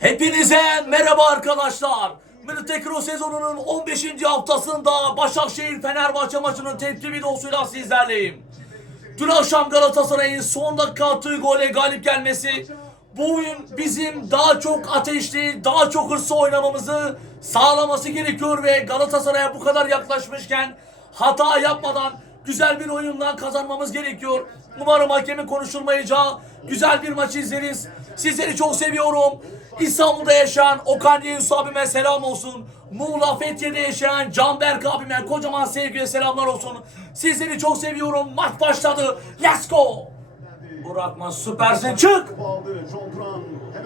Hepinize merhaba arkadaşlar. Militekro sezonunun 15. haftasında Başakşehir Fenerbahçe maçının tepki videosuyla sizlerleyim. Dün akşam Galatasaray'ın son dakika attığı gole galip gelmesi bu oyun bizim daha çok ateşli, daha çok hırslı oynamamızı sağlaması gerekiyor ve Galatasaray'a bu kadar yaklaşmışken hata yapmadan güzel bir oyunla kazanmamız gerekiyor. Umarım hakemin konuşulmayacağı güzel bir maç izleriz. Sizleri çok seviyorum. İstanbul'da yaşayan Okan Yunus abime selam olsun. Muğla Fethiye'de yaşayan Canberk abime kocaman sevgiye selamlar olsun. Sizleri çok seviyorum. Maç başladı. Let's go. Burakman süpersin. Çık.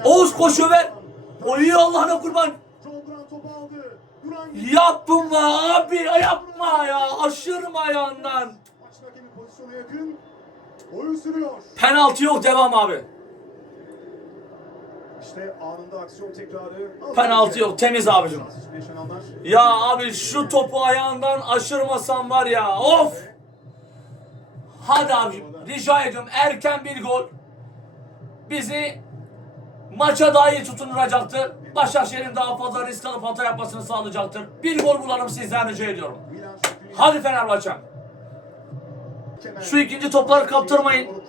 Oğuz koşu ver. Oy Allah'ına kurban. Yapma abi yapma ya. Aşırma ayağından. Penaltı yok devam abi. İşte anında aksiyon tekrarı. Penaltı yok temiz abicim. Ya abi şu topu ayağından aşırmasan var ya of. Hadi abicim rica ediyorum erken bir gol bizi maça daha iyi tutunduracaktır. Başakşehir'in daha fazla risk alıp hata yapmasını sağlayacaktır. Bir gol bulalım sizden rica ediyorum. Hadi Fenerbahçe. Şu ikinci topları kaptırmayın.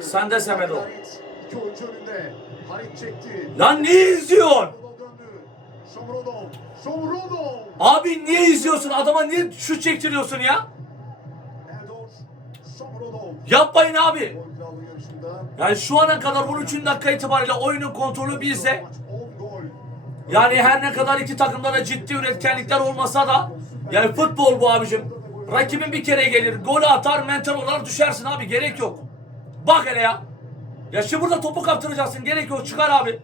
Sen de Semedo. İki oyuncu önünde. Harit çekti. Lan niye izliyorsun? Shomurodov. Shomurodov. Abi niye izliyorsun? Adama niye şut çektiriyorsun ya? Erdor. Yapmayın abi. Yani şu ana kadar 13. dakika itibariyle oyunun kontrolü bizde. Maç 10 gol. Yani her ne kadar iki takımda da ciddi üretkenlikler olmasa da yani futbol bu abicim. Rakibin bir kere gelir, golü atar, mental olarak düşersin abi. Gerek yok. Bak hele ya. Ya şimdi burada topu kaptıracaksın. Gerek yok. Çıkar abi.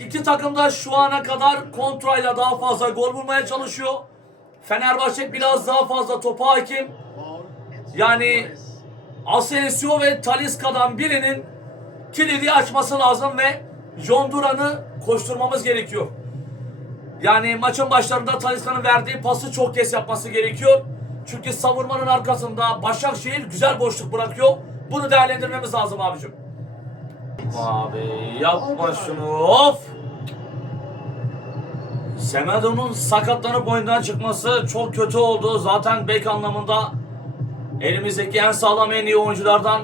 İki takım da şu ana kadar kontrayla daha fazla gol bulmaya çalışıyor. Fenerbahçe biraz daha fazla topa hakim. Yani Asensio ve Talisca'dan birinin kilidi açması lazım ve John Duran'ı koşturmamız gerekiyor. Yani maçın başlarında Talisca'nın verdiği pası çok kez yapması gerekiyor. Çünkü savurmanın arkasında Başakşehir güzel boşluk bırakıyor. Bunu değerlendirmemiz lazım abicim. Abi yapma şunu of. Semedo'nun sakatlanıp oyundan çıkması çok kötü oldu. Zaten bek anlamında elimizdeki en sağlam en iyi oyunculardan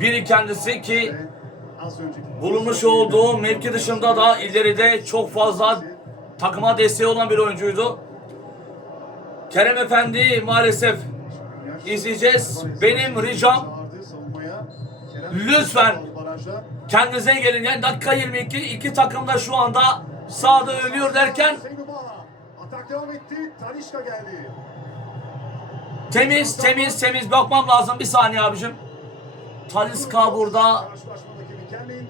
biri kendisi ki bulunmuş olduğu mevki dışında da ileride çok fazla takıma desteği olan bir oyuncuydu. Kerem Efendi maalesef izleyeceğiz. Benim ricam Lütfen. Kendinize gelin. Yani dakika 22 iki takım da şu anda sahada ölüyor derken temiz temiz temiz bakmam lazım bir saniye abicim. Taliska burada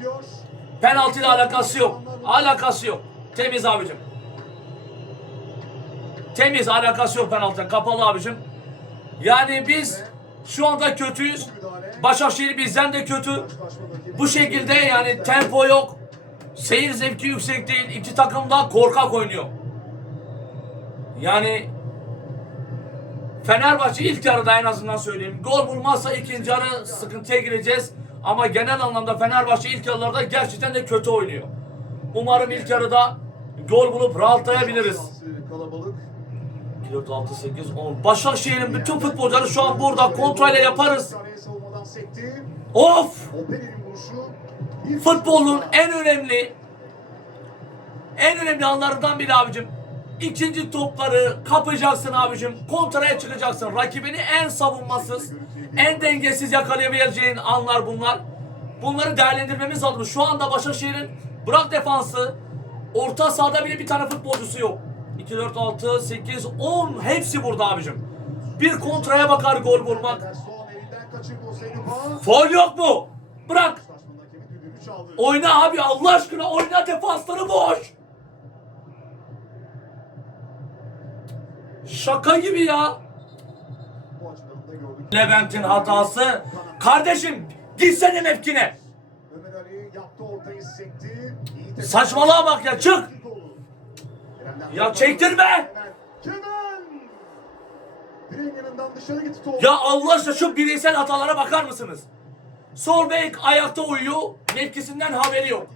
diyor. penaltıyla alakası yok. Alakası yok. Temiz abicim. Temiz alakası yok penaltı. Kapalı abicim. Yani biz şu anda kötüyüz. Başakşehir bizden de kötü. Bu şekilde yani tempo yok. Seyir zevki yüksek değil. İki takım da korkak oynuyor. Yani Fenerbahçe ilk yarıda en azından söyleyeyim. Gol bulmazsa ikinci yarı sıkıntıya gireceğiz. Ama genel anlamda Fenerbahçe ilk yarılarda gerçekten de kötü oynuyor. Umarım ilk yarıda gol bulup rahatlayabiliriz. Kalabalık. 2, 4, 6, 8, 10. Başakşehir'in bütün futbolcuları şu an burada. Kontrayla yaparız. Of! Futbolun en önemli en önemli anlarından biri abicim. İkinci topları kapacaksın abicim. Kontraya çıkacaksın. Rakibini en savunmasız, en dengesiz yakalayabileceğin anlar bunlar. Bunları değerlendirmemiz lazım. Şu anda Başakşehir'in bırak defansı, orta sahada bile bir tane futbolcusu yok. 2, 4, 6, 8, 10 hepsi burada abicim. Bir kontraya bakar gol vurmak. Foul yok mu? Bırak. Oyna abi Allah aşkına oyna defansları boş. Şaka gibi ya. Levent'in hatası. Kardeşim gitsene mevkine. Saçmalığa bak ya çık. Ya çektirme. Kemen. Kemen. Direğin yanından dışarı gitti top. Ya Allah aşkına şu bireysel hatalara bakar mısınız? Sol bek ayakta uyuyor. Mevkisinden haberi yok.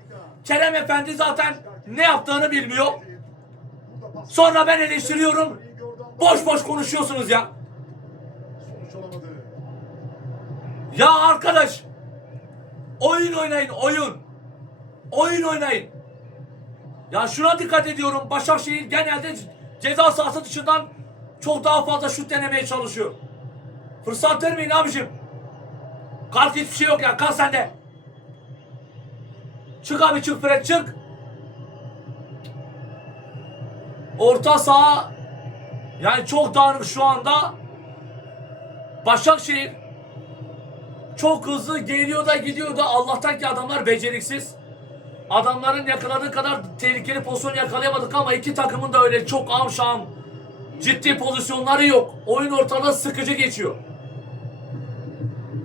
Kerem Efendi zaten ne yaptığını bilmiyor. Sonra ben eleştiriyorum. Boş boş konuşuyorsunuz ya. Ya arkadaş. Oyun oynayın oyun. Oyun oynayın. Ya şuna dikkat ediyorum. Başakşehir genelde ceza sahası dışından çok daha fazla şut denemeye çalışıyor. Fırsat vermeyin abicim. Kalk hiçbir şey yok ya. Kal sende. Çık abi çık Fred çık. Orta saha yani çok dağınık şu anda. Başakşehir çok hızlı geliyor da gidiyor da Allah'tan ki adamlar beceriksiz. Adamların yakaladığı kadar tehlikeli pozisyon yakalayamadık ama iki takımın da öyle çok amşam ciddi pozisyonları yok. Oyun ortada sıkıcı geçiyor.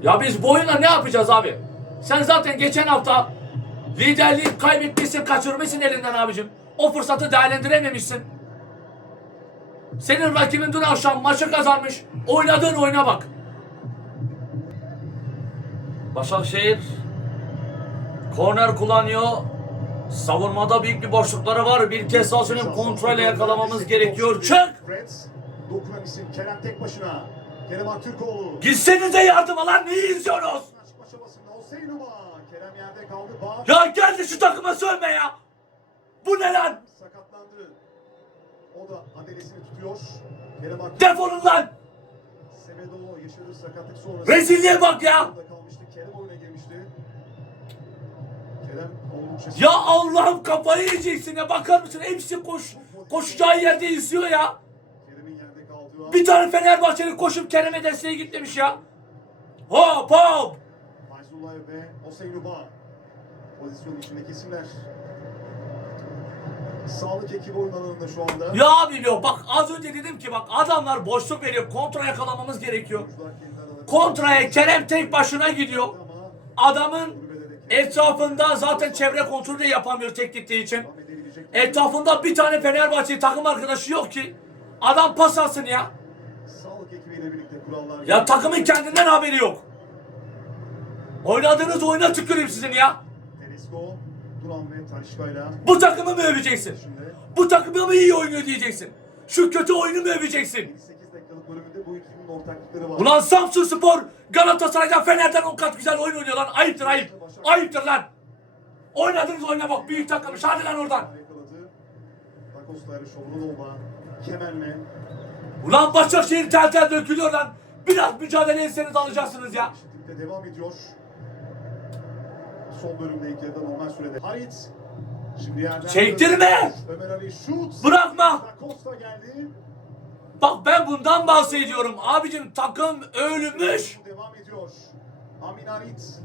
Ya biz bu oyunla ne yapacağız abi? Sen zaten geçen hafta liderliği kaybetmişsin, kaçırmışsın elinden abicim. O fırsatı değerlendirememişsin. Senin rakibin dün akşam maçı kazanmış. Oynadığın oyuna bak. Başakşehir korner kullanıyor. Savunmada büyük bir boşlukları var. Bir kez daha söyleyeyim yakalamamız gerekiyor. Çık! Dokunan isim Kerem tek başına. Kerem Aktürkoğlu. Gitsenize yardıma lan neyi. Bağ. Ya geldi şu takıma sövme ya. Bu ne lan? Sakatlandı. O da adalesini tutuyor. Kerem Aktürkoğlu. Defolun lan. Semedo yaşadığı sakatlık sonrası. Rezilliğe bak ya. Kerem oyuna. Ya Allah'ım kafayı yiyeceksin ya bakar mısın? Hepsi koş, koşacağı yerde izliyor ya. Bir tane Fenerbahçeli koşup Kerem'e desteğe gitmemiş ya. Hop hop. Fayzullah ve Hüseyin Uba. Pozisyonun içindeki isimler. Sağlık ekibi oyun alanında şu anda. Ya abi diyor bak az önce dedim ki bak adamlar boşluk veriyor. Kontra yakalamamız gerekiyor. Kontraya Kerem tek başına gidiyor. Adamın etrafında zaten çevre kontrolü de yapamıyor tek gittiği için. Etrafında bir tane Fenerbahçe takım arkadaşı yok ki. Adam pas alsın ya. Sağlık ekibiyle birlikte kurallar. Ya takımın kendinden haberi yok. Oynadığınız oyuna tüküreyim sizin ya. Bu takımı mı öveceksin? Bu takımı mı iyi oynuyor diyeceksin? Şu kötü oyunu mu öveceksin? 58 dakikalık bölümünde bu ikilinin ortaklıkları var. Ulan Samsun Spor Galatasaray'dan Fener'den on kat güzel oyun oynuyor lan. Ayıptır ayıp. Ayıptır lan. Oynadığınız oyuna bak büyük takılmış. Hadi lan oradan. Ulan Başakşehir tel tel dökülüyor lan. Biraz mücadele etseniz alacaksınız ya. devam ediyor. Son bölümde ilk yarıda normal sürede. Harit. Şimdi yerden... Çektirme! Ömer Ali şut. Bırakma! Costa geldi. Bak ben bundan bahsediyorum. Abicim takım ölmüş. Devam ediyor. Amin Harit.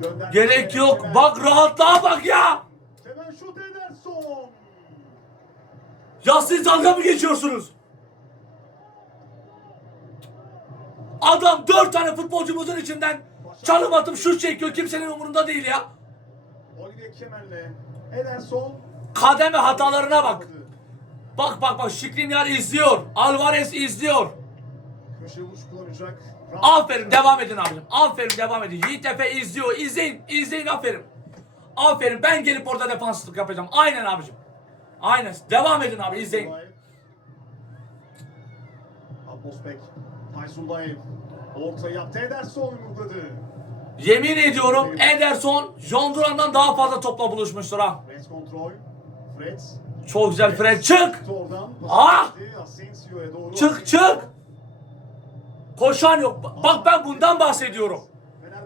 Gönderdi. Gerek yok. Kemer. Bak rahatlığa bak ya. Kemer şut Ederson. Ya siz dalga mı geçiyorsunuz? Adam dört tane futbolcumuzun içinden çalım atıp şut çekiyor. Kimsenin umurunda değil ya. Olivier Kemer'le Ederson. Kademe hatalarına bak. Bak bak bak Şikrinyar izliyor. Alvarez izliyor. Köşe vuruş kullanacak. Aferin devam edin abicim. Aferin devam edin. Yiğit Efe izliyor. İzleyin. izleyin aferin. Aferin ben gelip orada defanslık yapacağım. Aynen abicim. Aynen. Devam edin abi izleyin. Abosbek. Fayzullayev. Orta yaptı Ederson yumrukladı. Yemin ediyorum Ederson John Duran'dan daha fazla topla buluşmuştur ha. Fred kontrol. Fred. Çok güzel Fred çık. Ah! Çık çık. Koşan yok. Bak ben bundan bahsediyorum.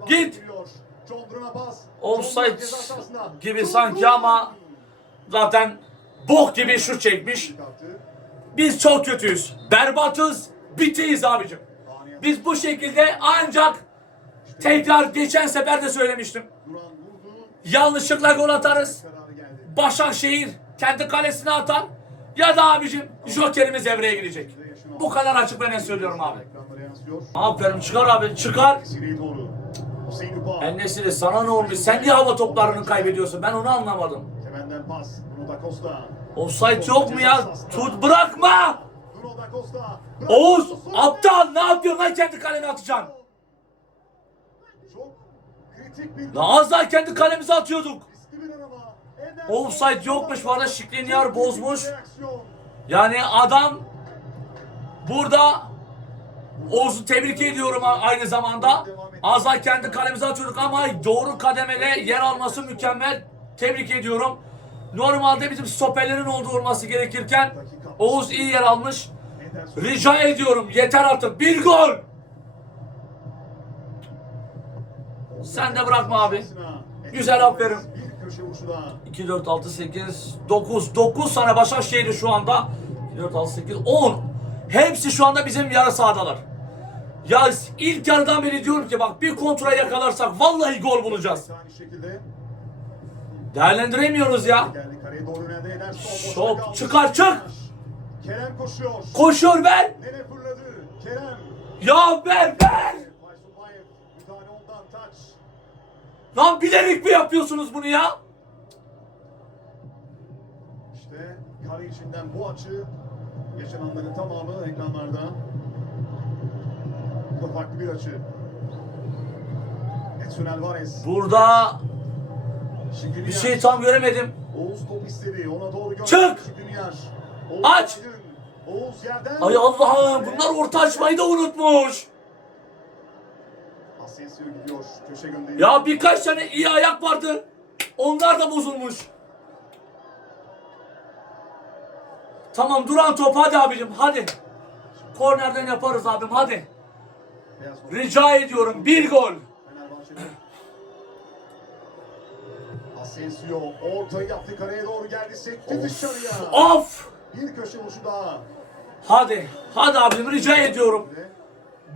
Git. Offside gibi sanki ama Zaten bok gibi şut çekmiş. Biz çok kötüyüz. Berbatız. Bitiyiz abicim. Biz bu şekilde ancak tekrar geçen sefer de söylemiştim. Yanlışlıkla gol atarız. Başakşehir kendi kalesine atar. Ya da abicim Joker'imiz devreye girecek. Bu kadar açık net söylüyorum abi. Aferin çıkar abi çıkar. Ennesiri sana ne olmuş? Sen niye hava toplarını kaybediyorsun? Ben onu anlamadım. Offside yok mu ya? Tut bırakma. Oğuz aptal ne yapıyorsun lan kendi kalene atacaksın? La az daha kendi kalemize atıyorduk. Offside yokmuş bu arada Şikrinyar bozmuş. Yani adam burada Oğuz'u tebrik ediyorum aynı zamanda. Az daha kendi kalemize atıyorduk ama doğru kademede yer alması mükemmel. Tebrik ediyorum. Normalde bizim stoperlerin olduğu olması gerekirken Oğuz iyi yer almış. Rica ediyorum yeter artık. Bir gol. Sen de bırakma abi. Güzel, aferin. Köşe vuruşu daha. 2, 4, 6, 8, 9. 9 tane Başakşehir'i şu anda. 2, 4, 6, 8, 10. Hepsi şu anda bizim yarı sahadalar. Ya ilk yarıdan beri diyorum ki bak bir kontra yakalarsak vallahi gol bulacağız. Aynı şekilde Değerlendiremiyoruz ya. geldi kareye doğru yöneldi Ederson. boşta Şok, kaldı. çıkar, çık. Kerem koşuyor. Koşuyor ver. Nene fırladı. Kerem. Ya ver ver. Lan bilerek mi yapıyorsunuz bunu ya? İşte kare içinden bu açı yaşananların tamamı ekranlarda. Bu da farklı bir açı. Edson Alvarez. Burada Şükrü bir şey tam göremedim. Oğuz top istedi. Ona doğru gönderdi. Çık! Şükrü Yer. Oğuz Aç! Oğuz yerden. Ay Allah'ım bunlar orta açmayı da unutmuş. Asensio gidiyor. Köşe gönderiyor. Ya birkaç tane iyi ayak vardı. Onlar da bozulmuş. Tamam duran top hadi abicim hadi. Kornerden yaparız abim hadi. Rica ediyorum bir gol. Asensio ortayı yaptı kareye doğru geldi sekti dışarıya. Of. Bir köşe vuruşu daha. Hadi. Hadi abim rica ediyorum.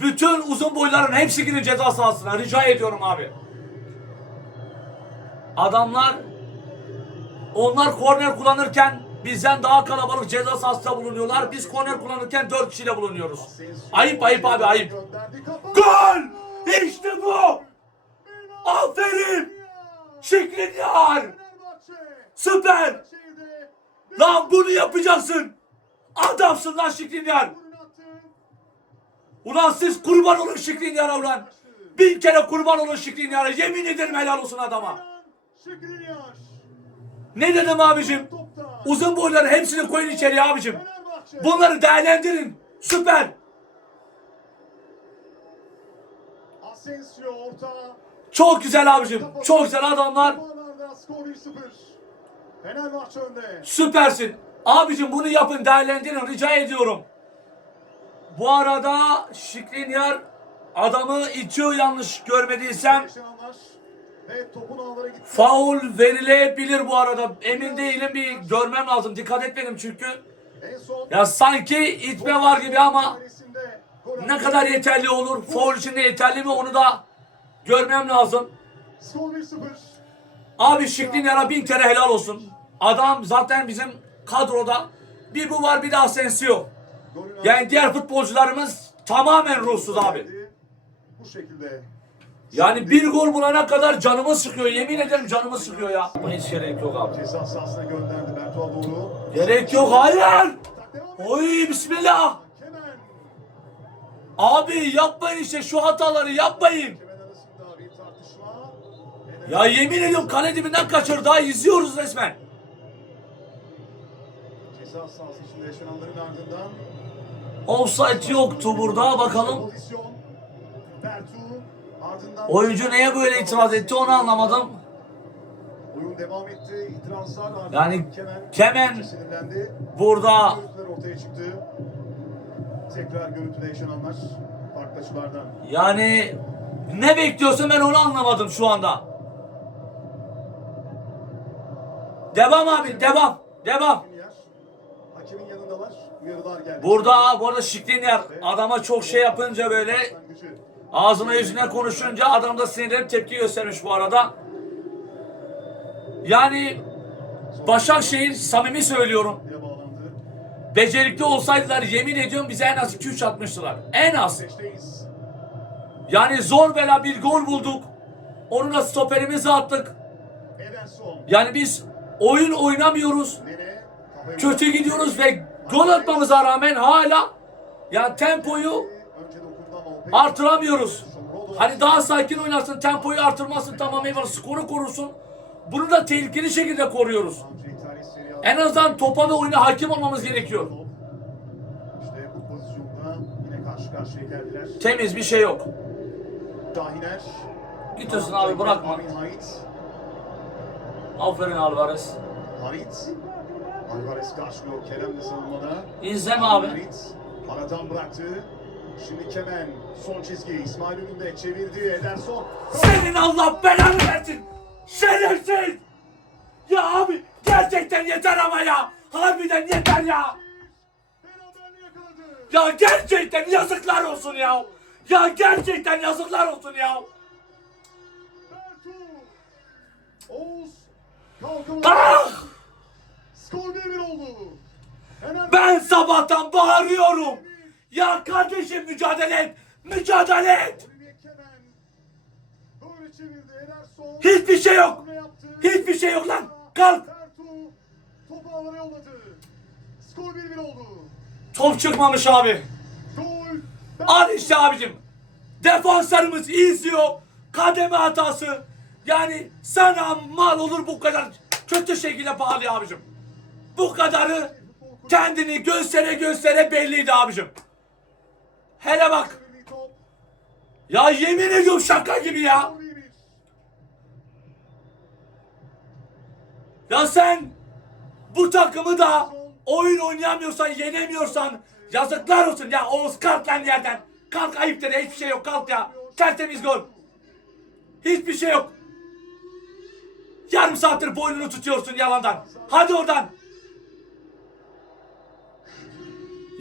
Bütün uzun boyların hepsi girin ceza sahasına. Rica ediyorum abi. Adamlar onlar korner kullanırken bizden daha kalabalık ceza sahasında bulunuyorlar. Biz korner kullanırken 4 kişiyle bulunuyoruz. Ayıp ayıp abi ayıp. Gol! İşte bu! Aferin! Şikrinyar! Süper! Lan bunu yapacaksın! Adamsın lan Şikrinyar! Ulan siz kurban olun Şikrinyar'a ulan! Bin kere kurban olun Şikrinyar'a! Yemin ederim helal olsun adama! Ne dedim abicim? Uzun boyları hepsini koyun içeriye abicim. Bunları değerlendirin. Süper. Çok güzel abicim. Çok güzel adamlar. Bu arada skor 1-0. Fenerbahçe önde. Süpersin. Abicim bunu yapın değerlendirin rica ediyorum. Bu arada Şikrinyar adamı itiyor yanlış görmediysem. Faul verilebilir bu arada. Emin değilim bir görmem lazım. Dikkat etmedim çünkü. Ya sanki itme var gibi ama ne kadar yeterli olur? Faul için de yeterli mi onu da görmem lazım. Skor 1-0. Abi Şikrinyar'a bin kere helal olsun. Adam zaten bizim kadroda. Bir bu var bir de Asensio. Yani diğer futbolcularımız tamamen ruhsuz abi. Bu şekilde. Yani bir gol bulana kadar canımı sıkıyor. Yemin ederim canımı sıkıyor ya. Hiç gerek yok abi. Ceza sahasına gönderdi Bertuğ'a doğru. Gerek yok hayır. Oy bismillah. Abi yapmayın işte şu hataları yapmayın. Ya yemin ediyorum kale dibinden kaçır daha izliyoruz resmen. Ceza sahası içinde yaşananların ardından Offside yoktu burada bakalım. Oyuncu neye böyle itiraz etti onu anlamadım. Oyun devam etti. İtirazlar Yani Kemen, Kemen burada ortaya çıktı. Tekrar görüntüde yaşananlar farklı açılardan. yani ne bekliyorsun ben onu anlamadım şu anda. Devam abi devam. Devam. Yer. Hakemin yanındalar. Uyarılar geldi. Burada bu arada Şikrinyar adama çok şey yapınca böyle ağzına yüzüne konuşunca adam da sinirlenip tepki göstermiş bu arada. Yani Başakşehir samimi söylüyorum. Becerikli olsaydılar yemin ediyorum bize en az 2-3 atmıştılar. En az. Yani zor bela bir gol bulduk. Onu da stoperimize attık. Yani biz oyun oynamıyoruz. Kötü gidiyoruz ve gol atmamıza rağmen hala ya tempoyu artıramıyoruz. Hani daha sakin oynarsın, tempoyu artırmazsın tamam eyvallah skoru korursun. Bunu da tehlikeli şekilde koruyoruz. En azından topa ve oyuna hakim olmamız gerekiyor. Temiz bir şey yok. Şahiner. Gidiyorsun abi bırakma. Aferin Alvarez. Harit. Alvarez karşılıyor Kerem de savunmada. İzleme abi. Harit aradan bıraktı. Şimdi Kemen son çizgi İsmail önünde çevirdi Ederson. Senin Allah belanı versin. Şerefsiz. Ya abi gerçekten yeter ama ya. Harbiden yeter ya. Ya gerçekten yazıklar olsun ya. Ya gerçekten yazıklar olsun ya. Ah! Skor 1-1 oldu. Ben sabahtan bağırıyorum. Ya kardeşim mücadele et. Mücadele et. Hiçbir şey yok. Hiçbir şey yok lan. Kalk. Topu havaya yolladı. Skor 1-1 oldu. Top çıkmamış abi. Gol. Al işte abicim. Defanslarımız izliyor. Kademe hatası. Yani sana mal olur bu kadar kötü şekilde pahalı abicim. Bu kadarı kendini göstere göstere belliydi abicim. Hele bak. Ya yemin ediyorum şaka gibi ya. Skor 1-1. Ya sen bu takımı da oyun oynayamıyorsan, yenemiyorsan yazıklar olsun ya. Oğuz kalk lan yerden. Kalk ayıptır ya hiçbir şey yok kalk ya. Tertemiz gol. Hiçbir şey yok. Yarım saattir boynunu tutuyorsun yalandan. Hadi oradan.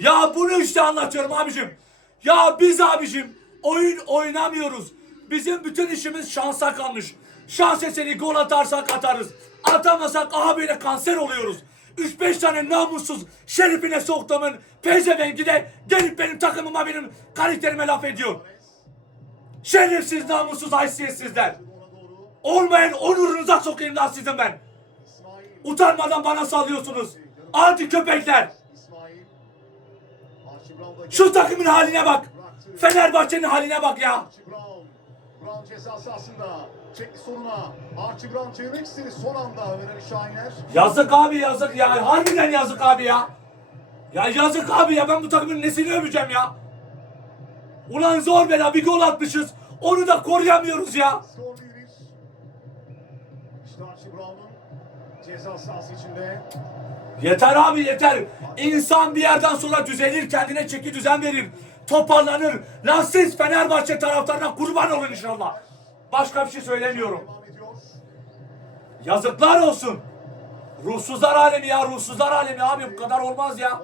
Ya bunu işte anlatıyorum abicim. Ya biz abicim oyun oynamıyoruz. Bizim bütün işimiz şansa kalmış. Şans eseri gol atarsak atarız. Atamasak abiyle kanser oluyoruz. 3-5 tane namussuz şerifine soktuğumun pezevengi de gelip benim takımıma benim karakterime laf ediyor. Şerefsiz namussuz haysiyetsizler. Olmayan onurunuza sokayım lan sizin ben. Utanmadan bana sallıyorsunuz. Adi köpekler. Şu takımın haline bak. Fenerbahçe'nin haline bak ya. Brown. Ceza sahasında. Çekti sonuna. Archie Brown çevirmek istedi. Son anda Ömer Şahiner. Yazık abi yazık ya. Harbiden yazık abi ya. Ya yazık abi ya ben bu takımın nesini öveceğim ya. Ulan zor bela bir gol atmışız. Onu da koruyamıyoruz ya. Skor 1-1. İşte Archie Brown'un ceza sahası içinde. Yeter abi yeter. İnsan bir yerden sonra düzelir kendine çeki düzen verir. Toparlanır. Lan siz Fenerbahçe taraftarına kurban olun inşallah. Başka bir şey söylemiyorum. Yazıklar olsun. Ruhsuzlar alemi ya ruhsuzlar alemi abi bu kadar olmaz ya.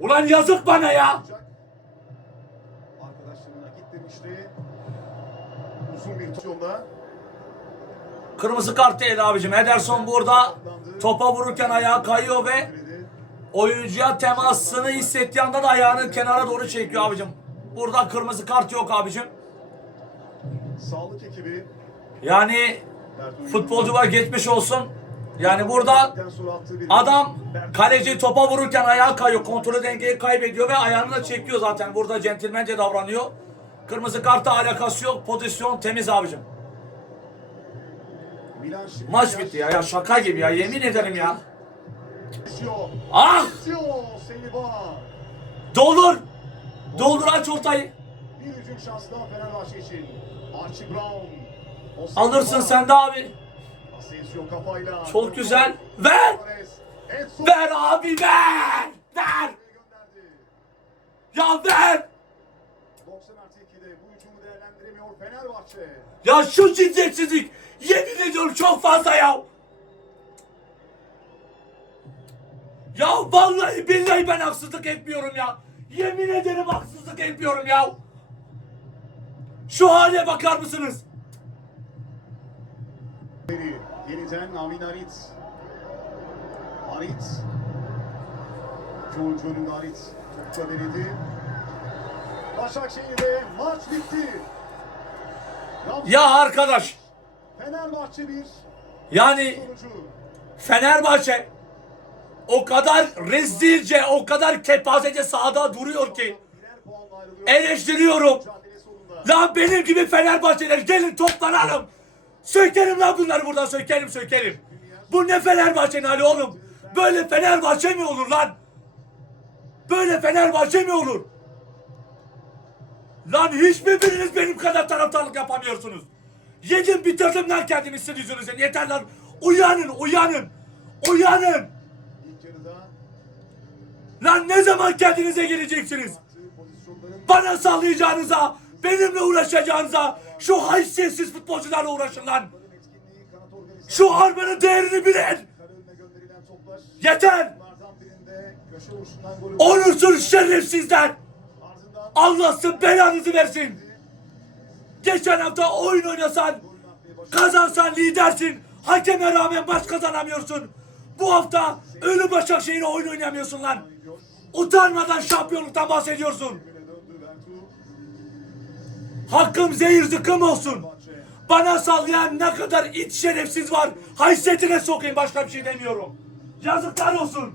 Ulan yazık bana ya. Arkadaşlarına git demişti. Uzun bir pozisyonda. Kırmızı kart değil abicim. Ederson burada topa vururken ayağı kayıyor ve oyuncuya temasını hissettiği anda da ayağını kenara doğru çekiyor abicim. Burada kırmızı kart yok abicim. Sağlık ekibi. Yani futbolcular geçmiş olsun. Yani burada adam kaleci topa vururken ayağı kayıyor. Kontrolü dengeyi kaybediyor ve ayağını da çekiyor zaten. Burada centilmence davranıyor. Kırmızı kartla alakası yok. Pozisyon temiz abicim. Maç bitti ya. Ya şaka gibi ya. Yemin ederim ya. Ah! Doldur. Doldur aç ortayı. Bir hücum şansı daha Fenerbahçe için. Archie Brown. Alırsın sen de abi. Çok güzel. Ver. Ver abi ver. Ver. Ya ver. 90 artı 2'de bu hücumu değerlendiremiyor Fenerbahçe. Ya şu ciddiyetsizlik. Yemin ediyorum çok fazla ya. Ya vallahi billahi ben haksızlık etmiyorum ya. Yemin ederim haksızlık etmiyorum ya. Şu hale bakar mısınız? Yeniden Amin. Harit. İki oyuncu önünde Harit. Topla denedi. Başakşehir'de maç bitti. Ya arkadaş Fenerbahçe 1. yani. Fenerbahçe o kadar rezilce, o kadar kepazece sahada duruyor ki eleştiriyorum. Lan benim gibi Fenerbahçeler gelin toplanalım. Sökerim lan bunları buradan sökerim sökerim. Bu ne Fenerbahçe'nin hali oğlum? Böyle Fenerbahçe mi olur lan? Böyle Fenerbahçe mi olur? Lan hiçbir biriniz benim kadar taraftarlık yapamıyorsunuz. Yedim bitirdim lan kendimi sizin yüzünüzden. Yeter lan. Uyanın uyanın. Uyanın. Lan ne zaman kendinize geleceksiniz? Bana sallayacağınıza, benimle uğraşacağınıza, şu haysiyetsiz futbolcularla uğraşın lan. Şu harmanın değerini bilin. Yeter. Onursuz şerefsizler. Ardından Allah sizin belanızı versin. Geçen hafta oyun oynasan, kazansan lidersin. Hakeme rağmen maç kazanamıyorsun. Bu hafta ölü Başakşehir'e oyun oynamıyorsun lan. Utanmadan şampiyonluktan bahsediyorsun. Hakkım zehir zıkkım olsun. Bana sallayan ne kadar it şerefsiz var. Haysiyetine sokayım başka bir şey demiyorum. Yazıklar olsun.